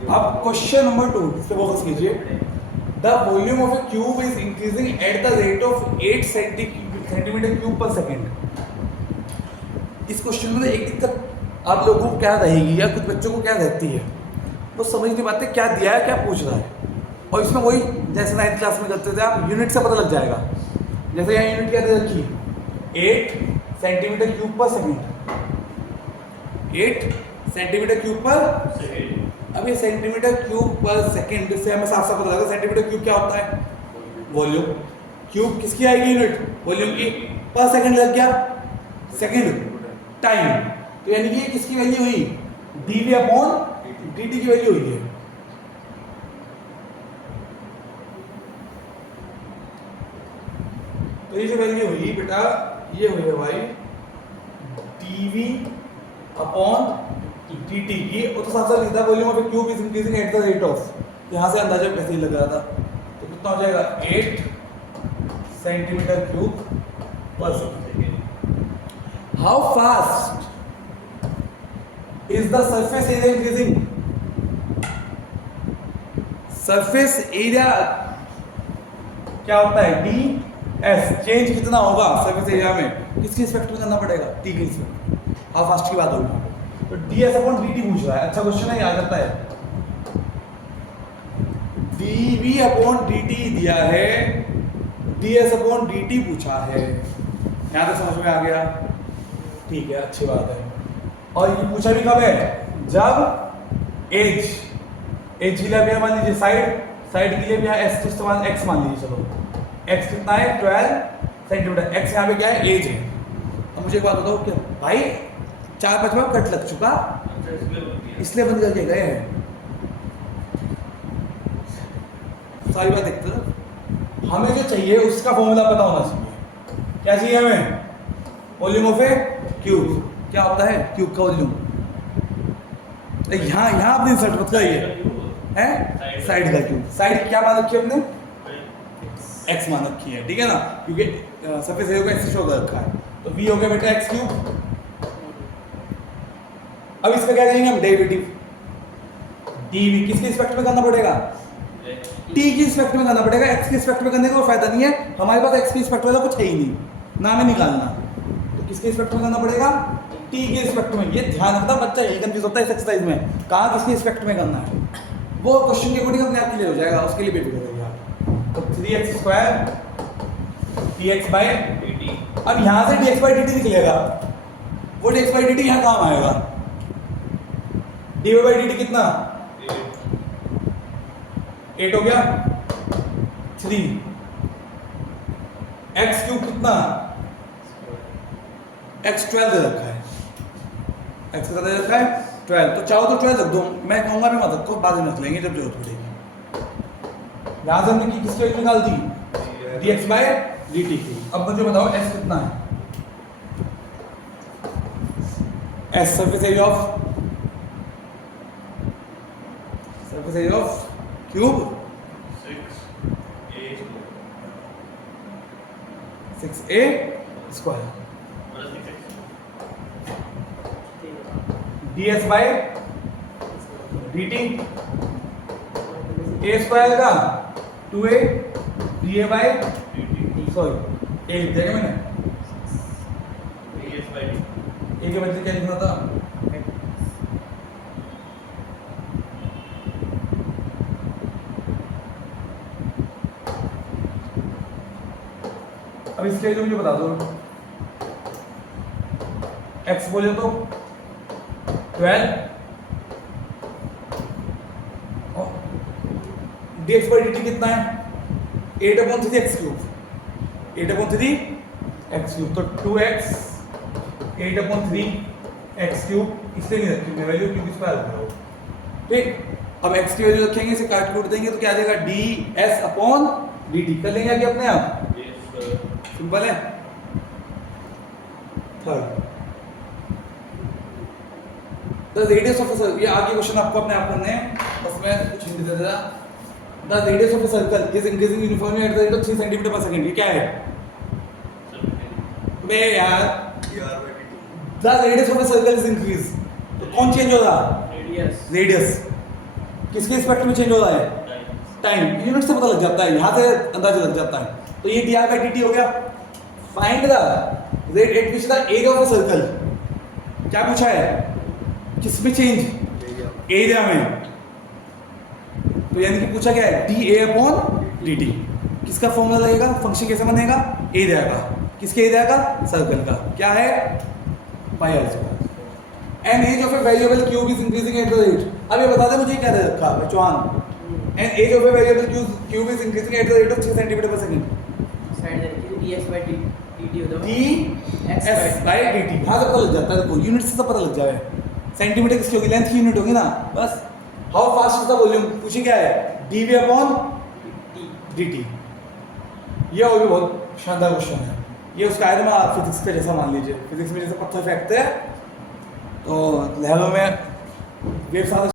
अब question number 2 इस पे फोकस कीजिए। The volume of A cube is increasing at the rate of 8 centimetre cube पर second. इस क्वेश्चन में एक दिक्कत आप लोगों को क्या रहेगी या कुछ बच्चों को क्या रहती है, वो समझ नहीं पाते क्या दिया है क्या पूछ रहा है। और इसमें वही जैसे 9th क्लास में करते थे आप, यूनिट से पता लग जाएगा। जैसे यहाँ यूनिट क्या दे रखी, 8 सेंटीमीटर क्यूब पर सेकेंड, 8 सेंटीमीटर क्यूब पर सेकेंड। अब ये सेंटीमीटर क्यूब पर सेकेंड से हमें साफ साफ पता लगा सेंटीमीटर क्यूब क्या होता है, वॉल्यूम। क्यूब किसकी आएगी यूनिट, वॉल्यूम की। पर सेकेंड लग गया, सेकेंड टाइम, तो यानी कि किसकी वैल्यू हुई, dv अपॉन dt की वैल्यू हुई है। तो ये जो वैल्यू हुई बेटा, ये हुई है भाई dv अपॉन dt की। और तो साथ साथ लिखा volume of A cube is increasing at the rate of, यहां से अंदाजा कैसे ही लग रहा था। तो कितना हो जाएगा 8 सेंटीमीटर क्यूब पर second. How fast is the surface area increasing, surface area क्या होता है ds, चेंज कितना होगा सरफेस एरिया में, किसकी रिस्पेक्ट में करना पड़ेगा, t की रिस्पेक्ट। हाउ फास्ट की बात होगी, तो ds अपॉन dt पूछ रहा है। अच्छा क्वेश्चन है, याद करता है। dv अपॉन dt दिया है, ds अपॉन dt पूछा है। यहां तक समझ में आ गया, ठीक है, अच्छी बात है। और ये पूछा भी कब है, जब एज के लिए भी मान लीजिए साइड के लिए भी एस तो इस्तेमाल एक्स मान लीजिए। चलो एक्स कितना है 12 सेंटीमीटर, एक्स यहाँ पे क्या है, एज है। अब मुझे एक बात बताओ, क्या भाई 4-5 बार कट लग चुका, इसलिए बंद करके गए हैं। सारी बात देखते हो, हमें जो चाहिए उसका फॉर्मूला पता होना चाहिए। क्या चाहिए हमें, वॉल्यूम ऑफ ए क्यूब। क्या होता है क्यूब का वॉल्यूम, यहाँ अपनी इंसर्ट मत करिए, है साइड का क्यूब। साइड क्या मान रखी है अपने, एक्स मान रखी है, ठीक है ना, क्योंकि सरफेस एरिया को एक्स शो कर रखा है। तो v हो गया बेटा एक्स क्यूब। अब इसका क्या करेंगे हम, डेरिवेटिव dv किसके रिस्पेक्ट में करना पड़ेगा, t की रिस्पेक्ट में करना पड़ेगा। x की रिस्पेक्ट में करने का कोई फायदा नहीं है, हमारे पास x की रिस्पेक्ट वाला कुछ है ही नहीं, ना हमें निकालना। तो किसके रिस्पेक्ट में करना पड़ेगा, t के रिस्पेक्ट में। ये ध्यान रखना बच्चा, यही कंफ्यूज होता है इस एक्सरसाइज में, कहाँ किसके रिस्पेक्ट में करना है। वो क्वेश्चन के अकॉर्डिंग अपने आप क्लियर हो जाएगा, उसके लिए बेफिक्र रहिए आप। तो 3x² dx/dt। अब यहाँ से dx/dt निकलेगा, वो dx/dt यहाँ काम आएगा। dy/dt कितना, 8 हो गया, 3 x क्यूब कितना, x 12 दे रखा है, x का दे रखा है 12। तो चाहो तो 12 रख दो, मैं कहूंगा भी मत रखो, बाद में रख लेंगे जब जरूरत पड़ेगी। यहां से हमने किसकी वैल्यू निकाल दी, dx/dt की। अब मुझे बताओ s कितना है, s surface area of cube 6a square, ds/dt a square का 2a da/dt, सॉरी a लिख दिया मैंने, a के बदले क्या लिखना था, अब इसके लिए मुझे बता दो, x बोले तो 12 dx/dt कितना है, 8/3 x क्यूब, 8/3 x क्यूब। तो 2x 8/3 x क्यूब, इससे नहीं रखेंगे वैल्यू क्योंकि इस पर आ रहा हो, ठीक। अब x की वैल्यू रखेंगे, इसे काट कूट देंगे तो क्या आ जाएगा, ds/dt। कर लेंगे आगे अपने आप, सिंपल है। Third, the radius of a circle, ये आगे क्वेश्चन आपको अपने आप करने हैं, बस मैं कुछ हिंदी दे देता। The radius of a circle is increasing uniformly eight the rate of 3 centimetre per second. ये क्या है बे यार, the radius of a circle is increase, तो कौन चेंज हो रहा, रेडियस। किसके रिस्पेक्ट में चेंज हो रहा है? टाइम। यूनिट से पता लग जाता है, यहाँ से अंदाजा लग जाता है। तो ये डी बाई डी टी हो गया। Find the rate at which the area of a circle. क्या पूछा है? किस में चेंज? एरिया में। तो यानी कि पूछा क्या है? D A upon D T. किसका फॉर्मूला लगेगा? फंक्शन कैसे बनेगा? एरिया का। किसके एरिया का? सर्कल का। क्या है? Pi r square. An edge of a variable cube is increasing at the rate. अब ये बता दे मुझे क्या दे रखा है Chauhan? An edge of a variable cube is increasing at the rate of 6 centimetre per second. Side देखिए dx by dt होता है D S by D T. हाँ तो पता लग जाता है, देखो यूनिट से तो पता लग जाए। सेंटीमीटर किसकी होगी? लेंथ की यूनिट होगी ना, बस। How fast is the volume? पूछी क्या है? D V upon D T. ये और भी बहुत शानदार क्वेश्चन है। ये उसका आया था फिजिक्स का जैसा, मान लीजिए फिजिक्स में जैसे पत्थर फेंकते हैं तो लहरों में वेव साथ